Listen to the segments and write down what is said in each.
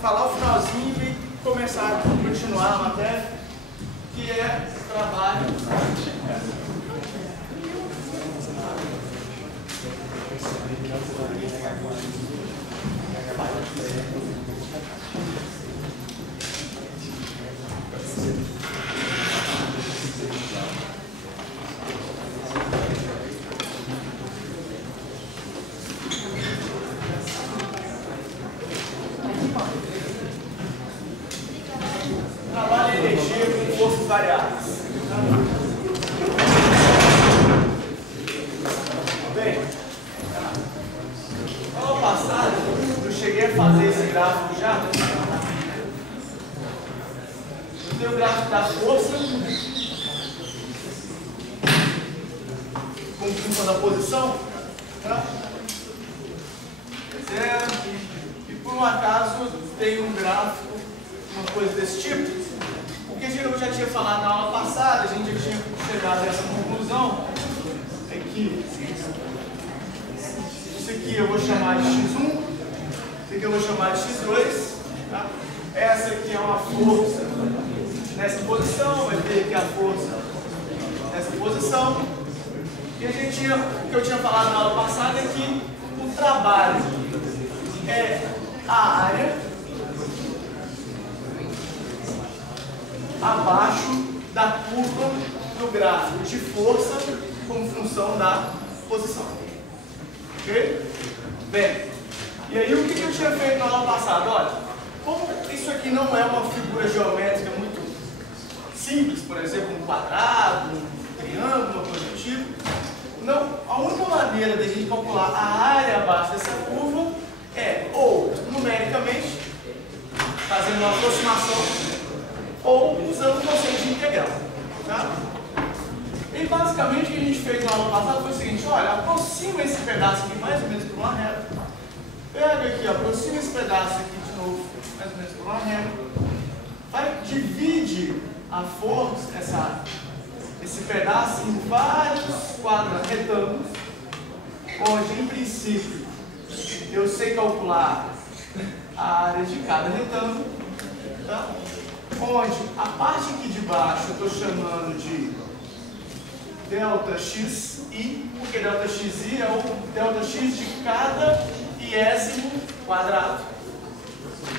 falar o finalzinho e começar a continuar a matéria, que é trabalho. Trabalho em energia com forças variáveis. Bem, na aula passada eu cheguei a fazer esse gráfico já. Eu tenho o gráfico da força como função da posição. Tá? E por um acaso eu tenho um gráfico, uma coisa desse tipo. Porque eu já tinha falado na aula passada, a gente já tinha chegado a essa conclusão. Aqui. Isso aqui eu vou chamar de x1, isso aqui eu vou chamar de x2. Tá? Essa aqui é uma força nessa posição, vai ter aqui a força nessa posição. E a gente tinha, o que eu tinha falado na aula passada é que o trabalho é a área abaixo da curva do gráfico de força como função da posição. Ok? Bem, e aí o que eu tinha feito na aula passada? Olha, como isso aqui não é uma figura geométrica muito simples, por exemplo, um quadrado, um triângulo, uma coisa do tipo, não, a única maneira de a gente calcular a área abaixo dessa curva é ou numericamente, fazendo uma aproximação, ou usando o conceito de integral. Tá? E basicamente o que a gente fez na aula passada foi o seguinte: olha, aproxima esse pedaço aqui mais ou menos por uma reta. Pega aqui, aproxima esse pedaço aqui de novo, mais ou menos por uma reta. Vai, divide a força, esse pedaço em vários retângulos, onde em princípio eu sei calcular a área de cada retângulo. Tá? Onde a parte aqui de baixo eu estou chamando de ΔXi, porque ΔXi é o ΔX de cada iésimo quadrado.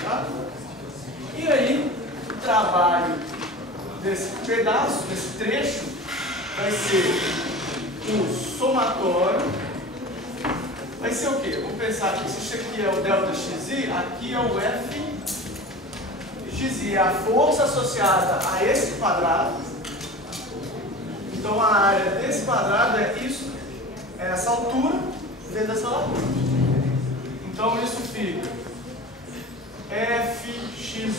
Tá? E aí, o trabalho desse pedaço, desse trecho, vai ser o somatório. Vai ser o quê? Vamos pensar que se isso aqui é o ΔXi, aqui é o F. Xi é a força associada a esse quadrado. Então a área desse quadrado é isso, é essa altura vezes essa largura. Então isso fica Fx1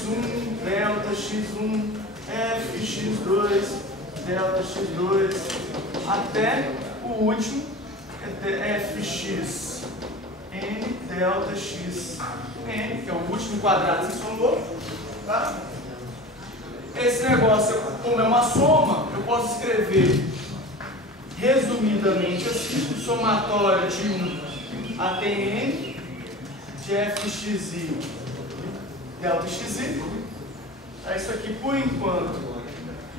ΔX1 Fx2 ΔX2 até o último é Fxn ΔXn, que é o último quadrado que se somou. Tá? Esse negócio, como é uma soma, eu posso escrever resumidamente assim: o somatório de 1 até n de Fxi ΔXi. Isso aqui, por enquanto,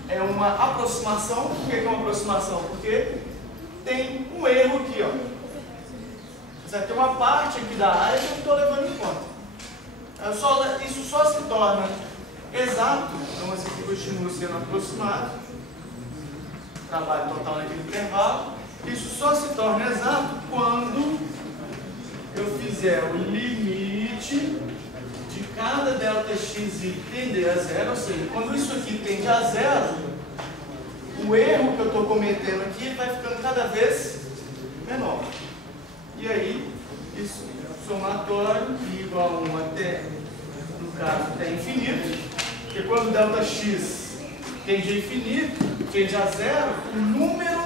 é uma aproximação. Por que é uma aproximação? Porque tem um erro aqui, ó. Vai ter uma parte aqui da área que eu não estou levando em conta. Isso só se torna exato, então esse aqui continua sendo aproximado, trabalho total naquele intervalo. Isso só se torna exato quando eu fizer o limite de cada ΔXi tender a zero, ou seja, quando isso aqui tende a zero, o erro que eu estou cometendo aqui vai ficando cada vez menor. E aí, isso somatório igual a 1 até, no caso, até infinito, porque quando ΔX tende a infinito, tende a zero, o número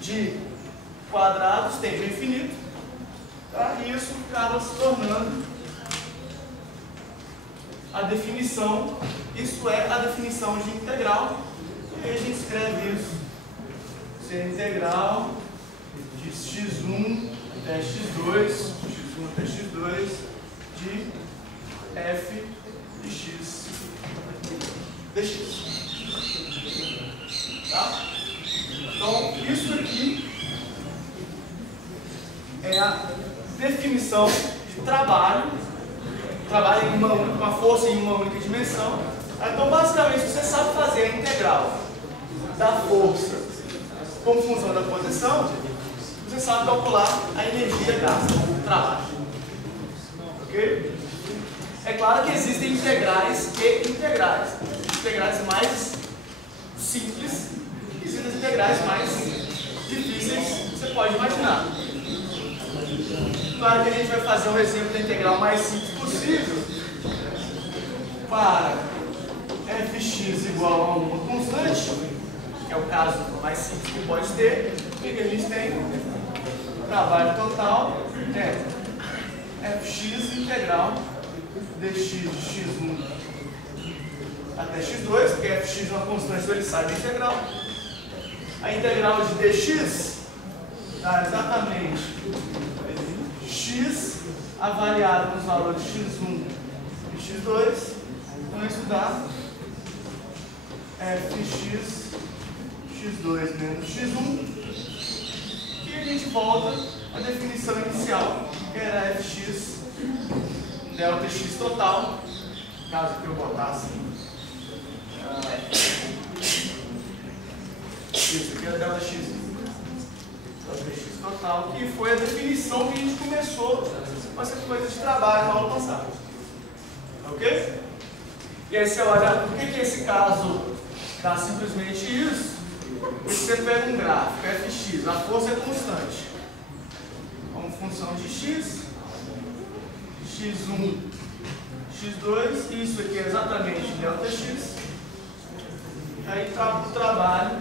de quadrados tende a infinito, tá? E isso acaba se tornando a definição, isso é a definição de integral, e aí a gente escreve isso, isso é integral de x1 até x2, x1 até x2, de F de x dx. Tá? Então, isso aqui é a definição de trabalho em uma força em uma única dimensão. Então, basicamente, você sabe fazer a integral da força como função da posição, você sabe calcular a energia gasta, o trabalho. Ok? É claro que existem integrais e integrais. Integrais mais simples e existem integrais mais difíceis que você pode imaginar. Claro que a gente vai fazer um exemplo da integral mais simples possível para fx igual a uma constante, que é o caso mais simples que pode ter. O que a gente tem? O trabalho total é fx integral dx de x1 até x2, porque fx é uma constante, então ele sai da integral. A integral de dx dá exatamente x avaliado nos valores x1 e x2, então isso dá fx x2 menos x1, e a gente volta à definição inicial, que era fx delta x total, caso que eu botasse isso aqui é delta x total, que foi a definição que a gente começou com essa coisa de trabalho na aula passada. Ok? E aí você olha, por que esse caso dá simplesmente isso? Porque você pega um gráfico, fx, a força é constante, como função de x, x1, x2, isso aqui é exatamente delta x, aí o trabalho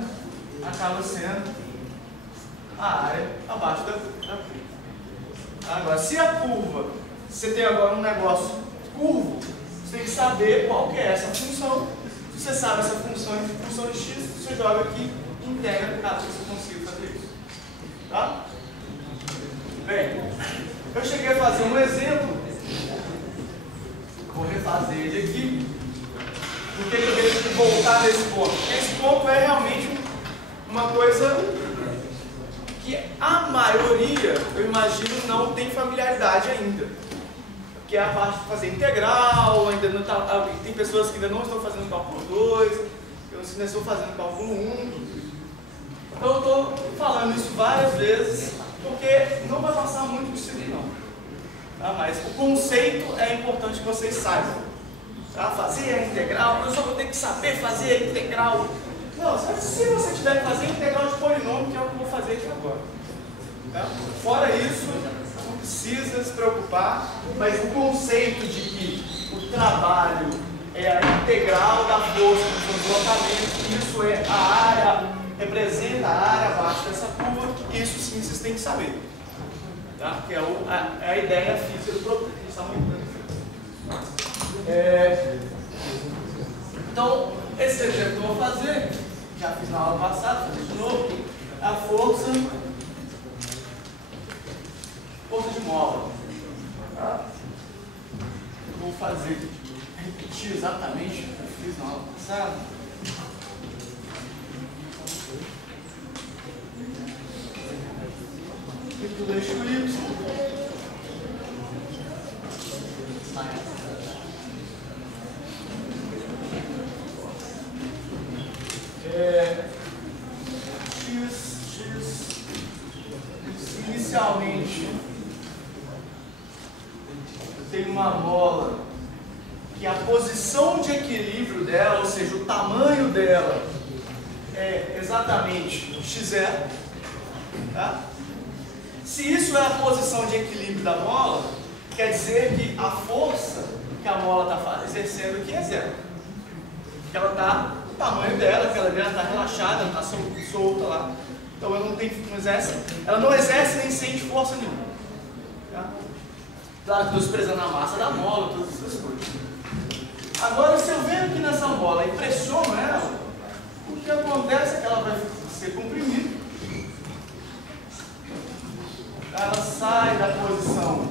acaba sendo a área abaixo da curva. Agora, se a curva, você tem agora um negócio curvo, você tem que saber qual que é essa função. Se você sabe essa função de x, você joga aqui e integra caso você consiga fazer isso. Tá? Bem, eu cheguei a fazer um exemplo, vou refazer ele aqui. Por que eu tenho que voltar nesse ponto? Porque esse ponto é realmente uma coisa que a maioria, eu imagino, não tem familiaridade ainda. Que é a parte de fazer integral, ainda não tá, tem pessoas que ainda não estão fazendo cálculo 2, eu ainda estou fazendo cálculo 1. Então eu estou falando isso várias vezes, porque não vai passar muito disso aqui não. Tá? Mas o conceito é importante que vocês saibam. Tá? Fazer a integral, eu só vou ter que saber fazer a integral. Não, se você tiver que fazer a integral de polinômio, que é o que eu vou fazer aqui agora. Tá? Fora isso, não precisa se preocupar, mas o conceito de que o trabalho é a integral da força do deslocamento, isso é a área, representa a área abaixo dessa curva, isso sim vocês têm que saber. Tá? Que é a ideia física do problema. Então, esse exemplo que eu vou fazer, já fiz na aula passada, vou fazer de novo, é a força de mola. Tá? Eu vou repetir exatamente o que eu fiz na aula passada. Aqui do eixo Y. Inicialmente, eu tenho uma bola que a posição de equilíbrio dela, ou seja, o tamanho dela, é exatamente x0. Tá? Se isso é a posição de equilíbrio da bola, quer dizer que a força que a bola está exercendo aqui é zero. Porque ela está, o tamanho dela, aquela grana está relaxada, ela está solta lá. Então ela não exerce nem sente força nenhuma. Tá? Claro que estou expressando a massa da bola, todas essas coisas. Agora, se eu venho aqui nessa bola e pressiono ela, o que acontece é que ela vai ser comprimida. Ela sai da posição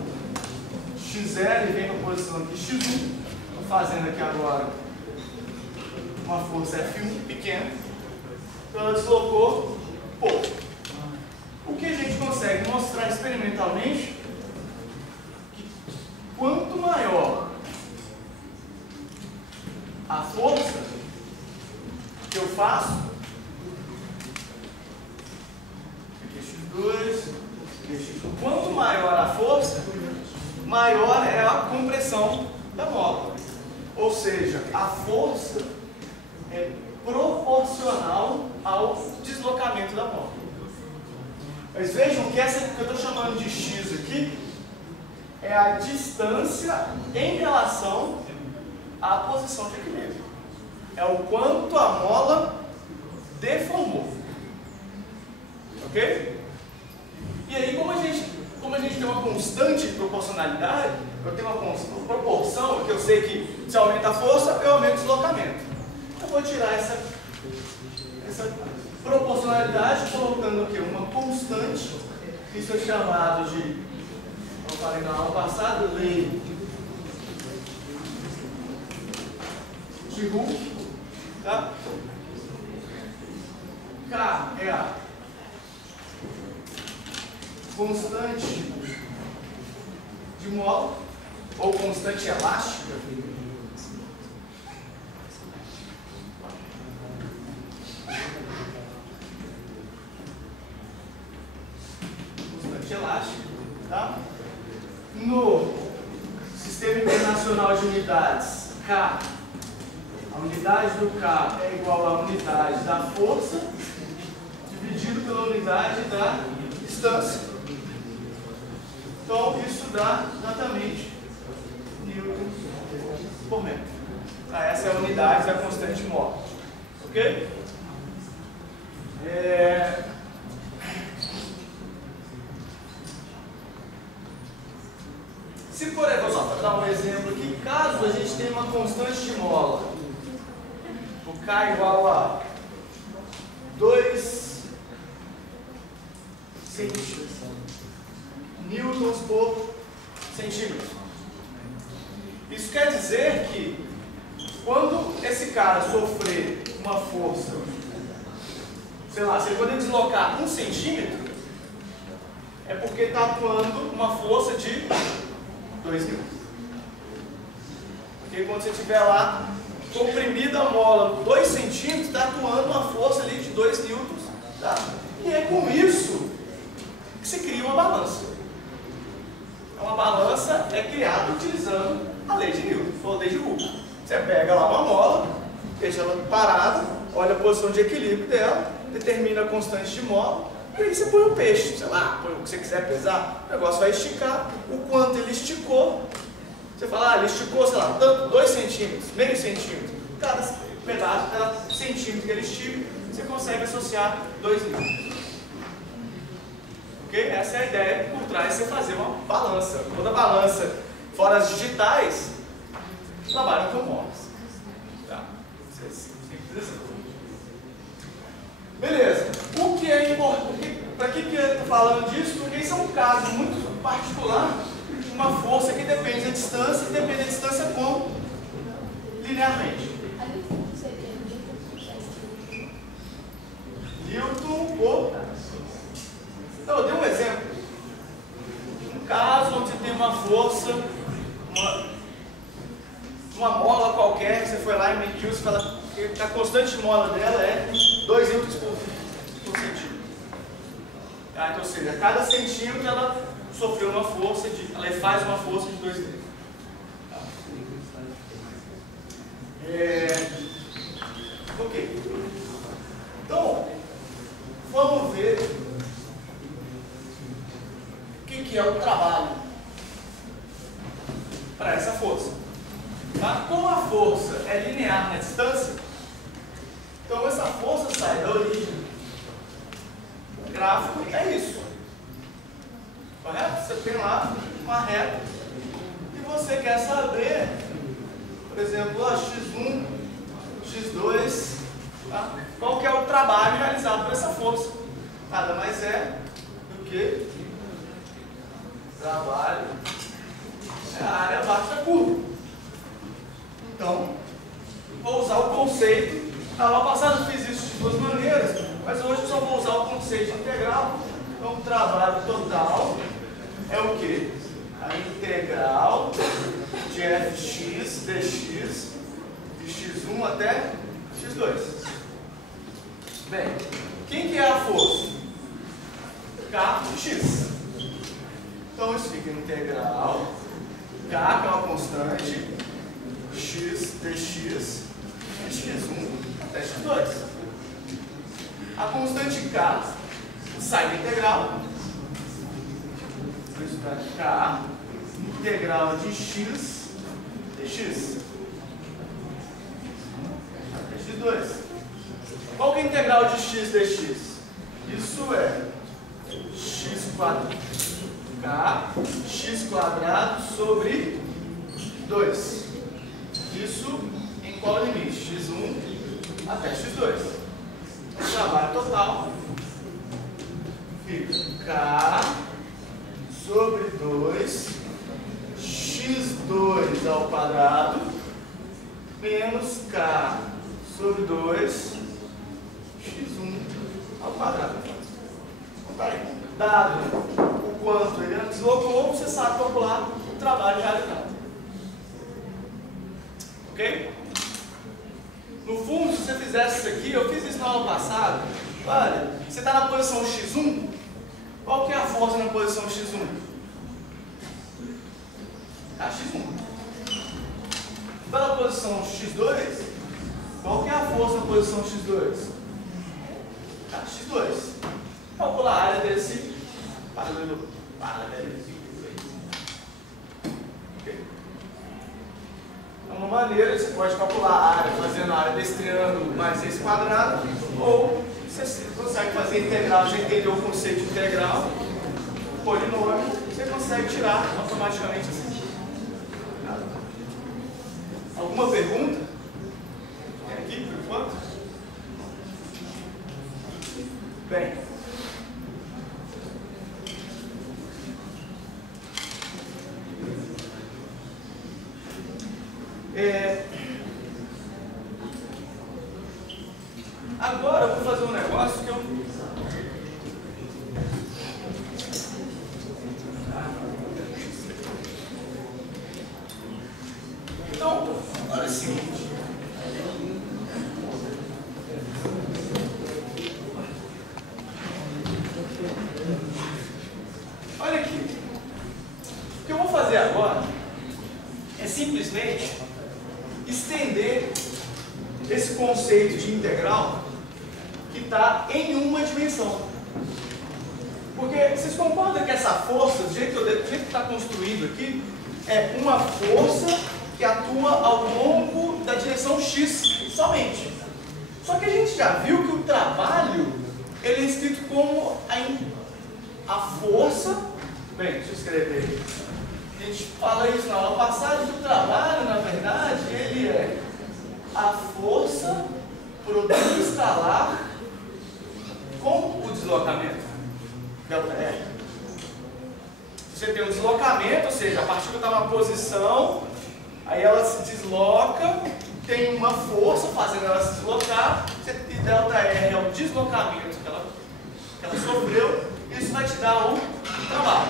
x0 e vem na posição aqui x1. Estou fazendo aqui agora uma força F1 pequena. Então ela deslocou pouco. O que a gente consegue mostrar experimentalmente que quanto maior a força que eu faço, aqui x2, aqui x1, quanto maior a força, maior é a compressão da mola. Ou seja, a força é proporcional ao deslocamento da mola. Mas vejam que essa que eu estou chamando de x aqui é a distância em relação à posição de equilíbrio. É o quanto a mola deformou. Ok? E aí, como a gente tem uma constante proporcionalidade, eu tenho uma proporção que eu sei que se aumenta a força, eu aumento o deslocamento. Eu vou tirar essa proporcionalidade colocando aqui uma constante. Isso é chamado de, como eu falei na aula passada, lei de Hooke. Tá? K é a constante de mola, ou constante elástica. Constante elástica, tá? No Sistema Internacional de Unidades, K, a unidade do K é igual à unidade da força dividido pela unidade da distância. Então, isso dá exatamente Newton por metro. Tá? Essa é a unidade da constante mola. Ok? Se, por exemplo, só para dar um exemplo aqui, caso a gente tenha uma constante de mola, o K igual a 2 newtons por centímetro. Isso quer dizer que quando esse cara sofrer uma força, sei lá, se ele poder deslocar 1 centímetro, é porque está atuando uma força de 2 newtons. Porque quando você estiver lá comprimida a mola 2 centímetros, está atuando uma força ali de 2 newtons. Tá? E é com isso que se cria uma balança. Uma balança é criada utilizando a lei de Newton, ou a lei de Hooke. Você pega lá uma mola, deixa ela parada, olha a posição de equilíbrio dela, determina a constante de mola, e aí você põe o peixe, sei lá, põe o que você quiser pesar, o negócio vai esticar, o quanto ele esticou, você fala, ele esticou, sei lá, tanto, 2 centímetros, meio centímetro, cada pedaço, cada centímetro que ele estica, você consegue associar 2 newtons. Okay? Essa é a ideia por trás de você fazer uma balança. Toda balança, fora as digitais, trabalham com molas. Tá? Beleza. O que é importante? Para que eu estou falando disso? Porque isso é um caso muito particular de uma força que depende da distância e depende da distância como? Linearmente. Newton por... Então, eu dei um exemplo. Um caso onde você tem uma força, uma mola qualquer, que você foi lá e mediu, você fala que a constante de mola dela é 2 newtons por centímetro. Tá? Então, ou seja, a cada centímetro ela sofreu uma força, ela faz uma força de 2 newtons. Tá? Ok. Então, vamos ver o que é o trabalho para essa força. Tá? Como a força é linear na distância, então essa força sai da origem. O gráfico é isso. Correto? Você tem lá uma reta e você quer saber, por exemplo, x1, x2, tá? Qual que é o trabalho realizado por essa força. Nada mais é do que trabalho é a área abaixo da curva. Então, vou usar o conceito. Na aula passada eu fiz isso de duas maneiras, mas hoje eu só vou usar o conceito integral. Então, o trabalho total é o quê? A integral de fx dx de x1 até x2. Bem, quem que é a força? Kx. Então, isso fica integral K, que é uma constante, x dx de x1 até x2. A constante K sai da integral. Isso dá K, integral de x dx até x2. Qual que é a integral de x dx? Isso é x quadrado, K, x quadrado sobre 2. Isso em qual limite? x1 até x2. O trabalho total fica K sobre 2, x2 ao quadrado, menos K sobre 2, x1 ao quadrado. Então, tá aí. Dado o quanto ele deslocou, você sabe calcular o trabalho realizado. Ok? No fundo, se você fizesse isso aqui, eu fiz isso na aula passada. Olha, você está na posição x1, qual que é a força na posição x1? A x1. Está na posição x2, qual que é a força na posição x2? A x2. Calcular a área desse paralelepípedo. Ok? É uma maneira, você pode calcular a área fazendo a área desse triângulo mais esse quadrado, ou você consegue fazer integral, já entendeu o conceito de integral, polinômio, você consegue tirar automaticamente assim. Alguma pergunta? Tem aqui, por enquanto? Bem. Agora eu vou fazer um negócio que eu... Então, olha o seguinte. Olha aqui. O que eu vou fazer agora é simplesmente estender esse conceito de integral que está em uma dimensão. Porque vocês concordam que essa força, do jeito que está construído aqui, é uma força que atua ao longo da direção x somente. Só que a gente já viu que o trabalho ele é escrito como a força. Bem, deixa eu escrever aí. A gente fala isso na aula passada, que o trabalho, na verdade, ele é a força produto escalar com o deslocamento, ΔR. Você tem um deslocamento, ou seja, a partícula está numa posição, aí ela se desloca, tem uma força fazendo ela se deslocar, e ΔR é o deslocamento que ela sofreu, isso vai te dar o trabalho.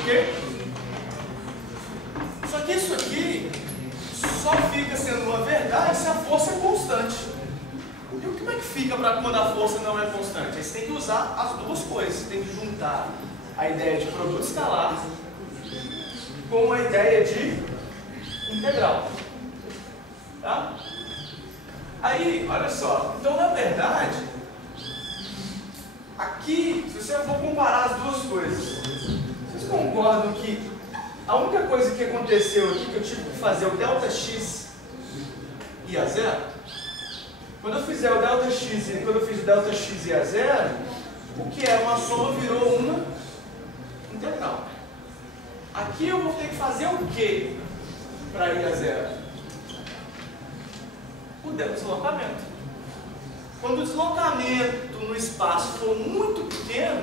Ok? Só que isso aqui só fica sendo uma verdade se a força é constante. E como é que fica para quando a força não é constante? Aí você tem que usar as duas coisas. Você tem que juntar a ideia de produto escalar com a ideia de integral. Tá? Aí, olha só. Então, na verdade, aqui, se eu vou comparar as duas coisas, vocês concordam que a única coisa que aconteceu aqui, que eu tive que fazer o ΔX ir a zero? Quando eu fizer o ΔX e quando eu fiz o ΔX ir a zero, o que era uma soma virou uma integral. Aqui eu vou ter que fazer o que para ir a zero? O deslocamento. Quando o deslocamento no espaço for muito pequeno,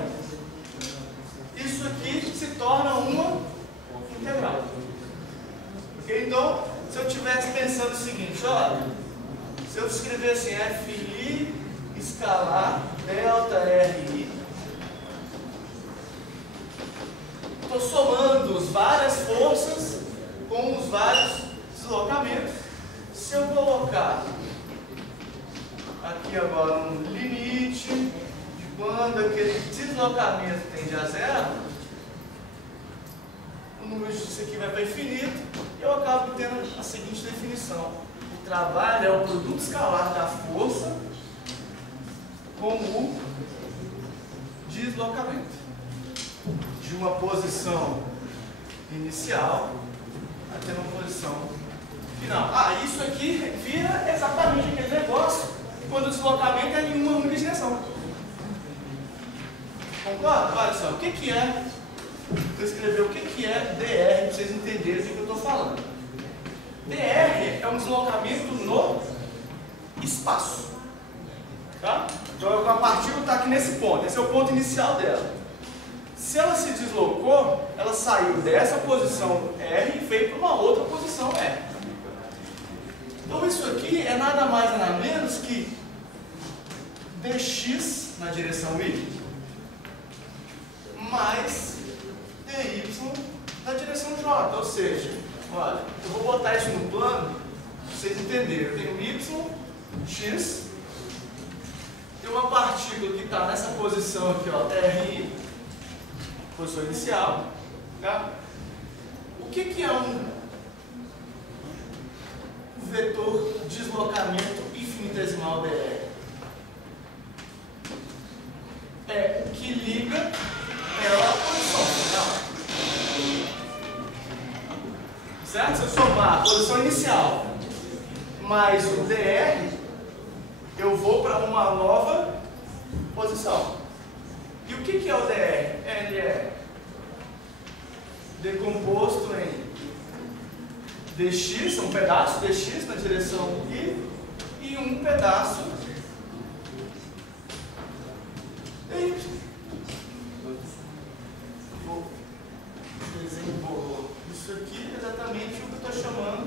isso aqui se torna uma integral. seguinte, ó. Se eu escrever assim, FI escalar delta RI, estou somando as várias forças com os vários deslocamentos. Se eu colocar aqui agora um limite de quando aquele deslocamento tende a zero, o número disso aqui vai para infinito e eu acabo tendo a seguinte definição: o trabalho é o produto escalar da força com o deslocamento de uma posição inicial até uma posição final. Ah, isso aqui vira exatamente aquele negócio quando o deslocamento é em uma única direção. Concorda? Olha só, o que é? Vou escrever o que é DR para vocês entenderem o que eu estou falando. DR é um deslocamento no espaço. Tá? Então a partícula está aqui nesse ponto, esse é o ponto inicial dela. Se ela se deslocou, ela saiu dessa posição R e veio para uma outra posição R. Então isso aqui é nada mais nada menos que dx na direção Y mais dy na direção J. Ou seja, olha, eu vou botar isso no plano para vocês entenderem. Eu tenho Y, x, tem uma partícula que está nessa posição aqui, ó, RI, posição inicial. Tá? O que é um vetor deslocamento infinitesimal dr? É o que liga ela à posição final. Certo? Se eu somar a posição inicial mais o dr, eu vou para uma nova posição. E o que é o dr? Ele é decomposto em dx, um pedaço dx na direção y, e um pedaço dy. Vou desenvolver isso aqui exatamente o que eu estou chamando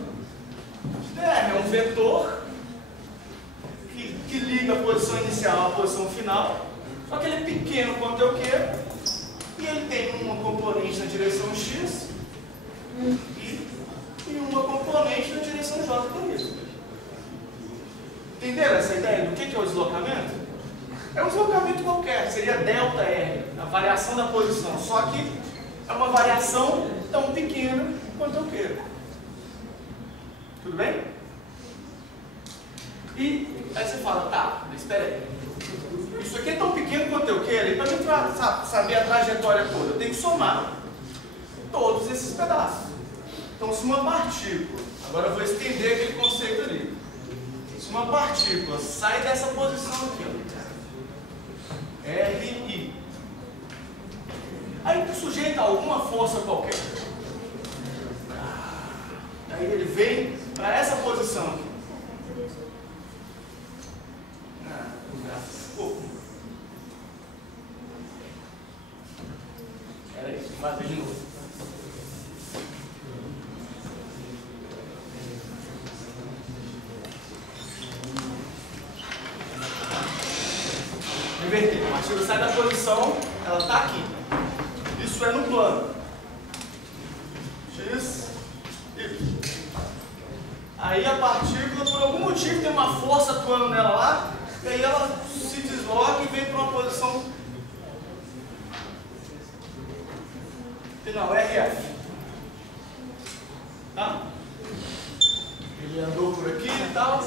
de dr. É um vetor que liga a posição inicial à posição final, só que ele é pequeno quanto eu quero, e ele tem uma componente na direção x e uma componente na direção j por isso. Entenderam essa ideia do que é o deslocamento? É um deslocamento qualquer, seria delta R, a variação da posição, só que é uma variação tão pequena quanto eu quero. Tudo bem? E aí você fala, tá, mas espera aí. Isso aqui é tão pequeno quanto eu quero, e para mim saber a trajetória toda, eu tenho que somar todos esses pedaços. Então, se uma partícula, agora eu vou estender aquele conceito ali. Se uma partícula sai dessa posição aqui, ó, RI, aí sujeita a alguma força qualquer, aí ele vem para essa posição aqui. Peraí, deixa eu fazer de novo. Inverter. A partícula sai da posição, ela está aqui. Isso é no plano. X, Y. Aí a partícula, por algum motivo, tem uma força atuando nela lá, e aí ela se desloca e vem para uma posição final, RF. Tá? Ele andou por aqui e tal.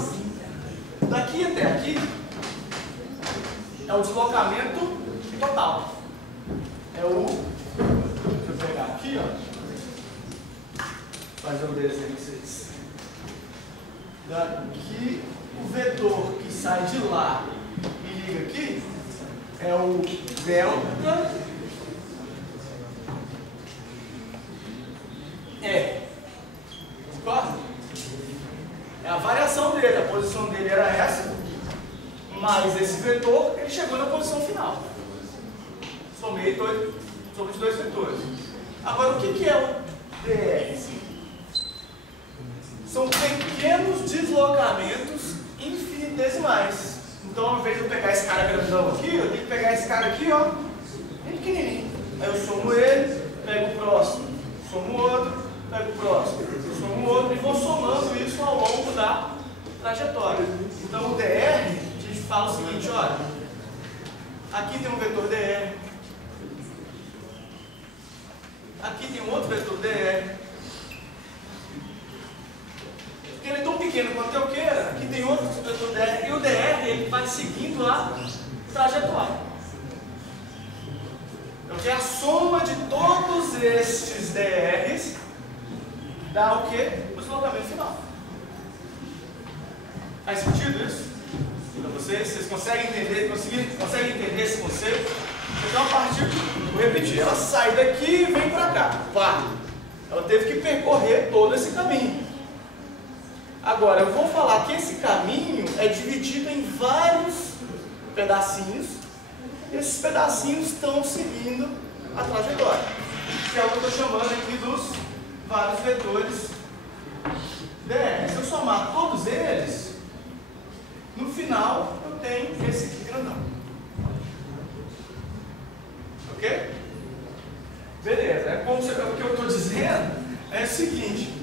Daqui até aqui é o deslocamento total. É o... Deixa eu pegar aqui, ó. Fazer um desenho para vocês. Daqui, o vetor que sai de lá e liga aqui é o delta E. Concorda? É a variação dele, a posição dele era essa, mas esse vetor, ele chegou na posição final. Somei sobre os dois vetores. Agora, o que é o dr? são pequenos deslocamentos infinitesimais. Então, ao invés de eu pegar esse cara grandão aqui, eu tenho que pegar esse cara aqui, ó, bem pequenininho. Aí eu somo ele, pego o próximo, somo o outro, pego o próximo, somo o outro e vou somando isso ao longo da trajetória. Então, o DR, a gente fala o seguinte, olha, aqui tem um vetor DR, aqui tem um outro vetor DR, porque ele é tão pequeno quanto eu queira, aqui tem outro vetor DR, e o DR ele vai seguindo a trajetória. Porque a soma de todos estes DRs dá o quê? O deslocamento final. Faz sentido isso? Para vocês? Vocês conseguem entender? Conseguem entender esse conceito? Então, a partir, vou repetir, ela sai daqui e vem para cá. Pá. Ela teve que percorrer todo esse caminho. Agora, eu vou falar que esse caminho é dividido em vários pedacinhos. E esses pedacinhos estão seguindo a trajetória. Que é o que eu estou chamando aqui dos vários vetores DR. Se eu somar todos eles, no final eu tenho esse aqui grandão. Ok? Beleza. O que eu estou dizendo é o seguinte.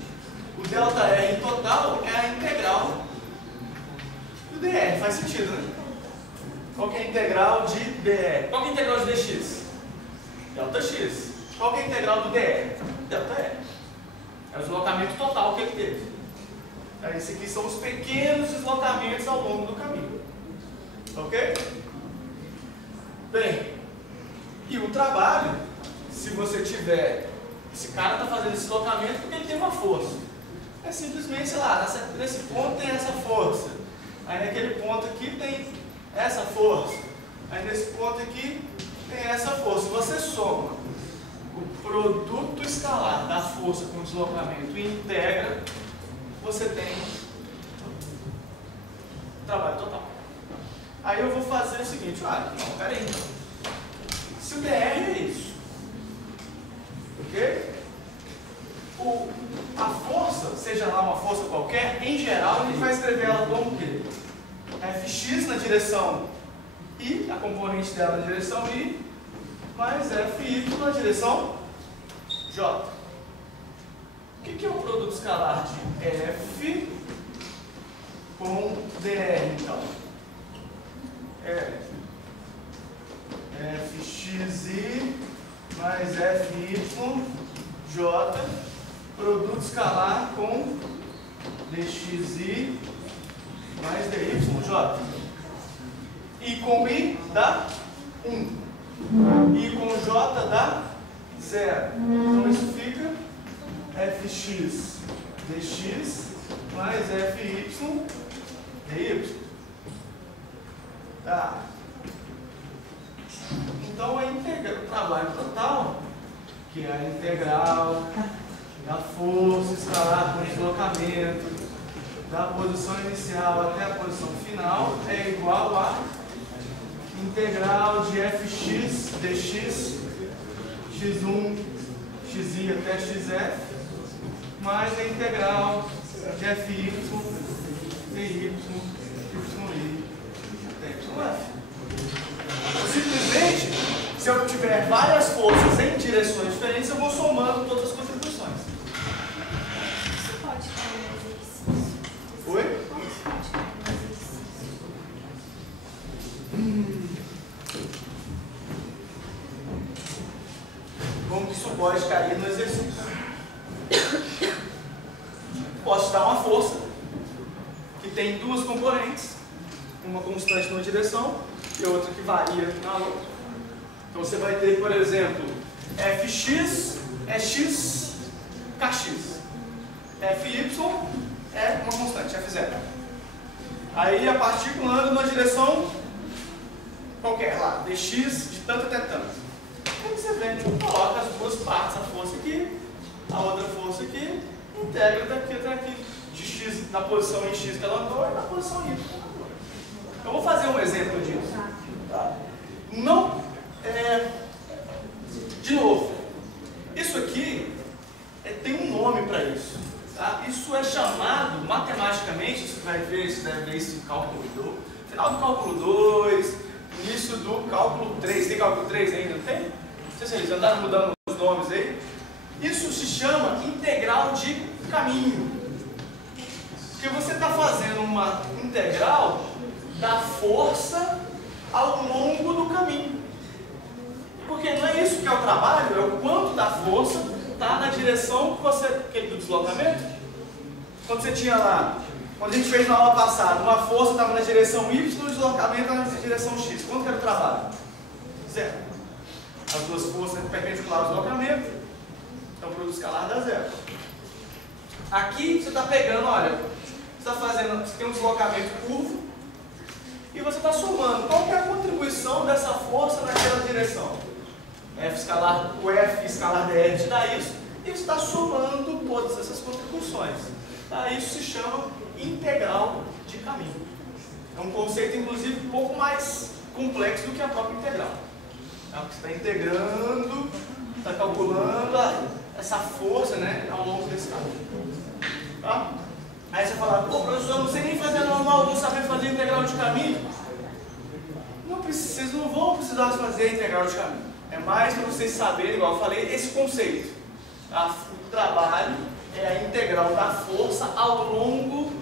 O ΔR total é a integral do DR. Faz sentido, né? Qual que é a integral de dr? Qual que é a integral de dx? Δx. Qual que é a integral do dr? ΔR. É o deslocamento total que ele teve. Esses aqui são os pequenos deslocamentos ao longo do caminho. Ok? Bem, e o trabalho, se você tiver... Esse cara está fazendo esse deslocamento porque ele tem uma força. É simplesmente, sei lá, nesse ponto tem essa força. Aí naquele ponto aqui tem essa força. Aí nesse ponto aqui tem essa força. Você soma o produto escalar da força com o deslocamento e integra, você tem trabalho total. Aí eu vou fazer o seguinte, olha, não, peraí. Se o DR é isso, ok? A força, seja lá uma força qualquer, em geral a gente vai escrever ela como o quê? Fx na direção I, a componente dela na direção I, mais Fy na direção J. O que é o produto escalar de F com dr, então? Fxi mais Fy J, produto escalar com dxi mais dyj. I com I dá 1. I com J dá 0. Então isso fica Fx dx mais Fy dy. Tá. Então o trabalho total, que é a integral da força escalar com deslocamento da posição inicial até a posição final, é igual a integral de Fx dx x1 xi até xf mais a integral de Fy dy yi até yf. Simplesmente, se eu tiver várias forças em direções diferentes, eu vou somando todas as contribuições. Você pode fazer um exercício? Oi? Como que isso pode cair no exercício? Posso dar uma força que tem duas componentes, uma constante numa direção e outra que varia na outra. Então você vai ter, por exemplo, Fx é x kx. Fy é uma constante, F0. Aí a partícula anda numa direção qualquer lá, dx de tanto até tanto. Aí você vem, coloca as duas partes, a força aqui, a outra força aqui, integra daqui até aqui, de x, na posição em x que ela andou e na posição y que ela andou. Eu vou fazer um exemplo disso. Tá? Não, de novo, isso aqui tem um nome para isso. Tá? Isso é chamado vai ver, você deve ver isso em cálculo 2, final do cálculo 2, início do cálculo 3. Tem cálculo 3 ainda? Não tem? Não sei se eles andaram mudando os nomes aí. Isso se chama integral de caminho. Porque você está fazendo uma integral da força ao longo do caminho. Porque não é isso que é o trabalho, é o quanto da força está na direção que você, aquele do deslocamento. Quando você tinha lá, quando a gente fez na aula passada, uma força estava na direção Y e o deslocamento estava na direção X. Quanto que era o trabalho? Zero. As duas forças perpendiculares ao deslocamento, então o produto escalar dá zero. Aqui você está pegando, olha, você está fazendo, você tem um deslocamento curvo e você está somando. Qual que é a contribuição dessa força naquela direção? F escalar, o F escalar dr te dá isso, e você está somando todas essas contribuições. Tá? Isso se chama integral de caminho. É um conceito, inclusive, um pouco mais complexo do que a própria integral. Tá? Você está integrando, está calculando essa força, né, ao longo desse caminho. Tá? Aí você fala, pô, professor, eu não sei nem fazer normal, vou saber fazer integral de caminho. Não precisa, vocês não vão precisar fazer integral de caminho. É mais para vocês saberem, igual eu falei, esse conceito. Tá? O trabalho é a integral da força ao longo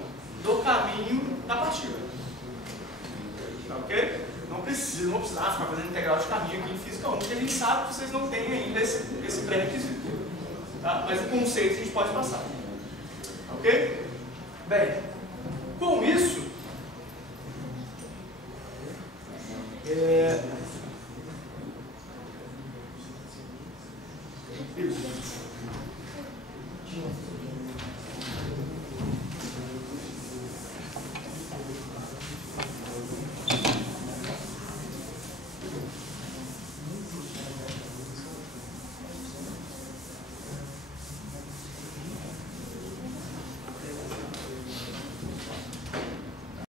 do caminho da partícula. Tá, ok? Não precisa ficar fazendo integral de caminho aqui em Física 1, porque a gente sabe que vocês não têm ainda esse pré-requisito. Tá? Mas o conceito a gente pode passar. Ok? Bem, com isso, isso.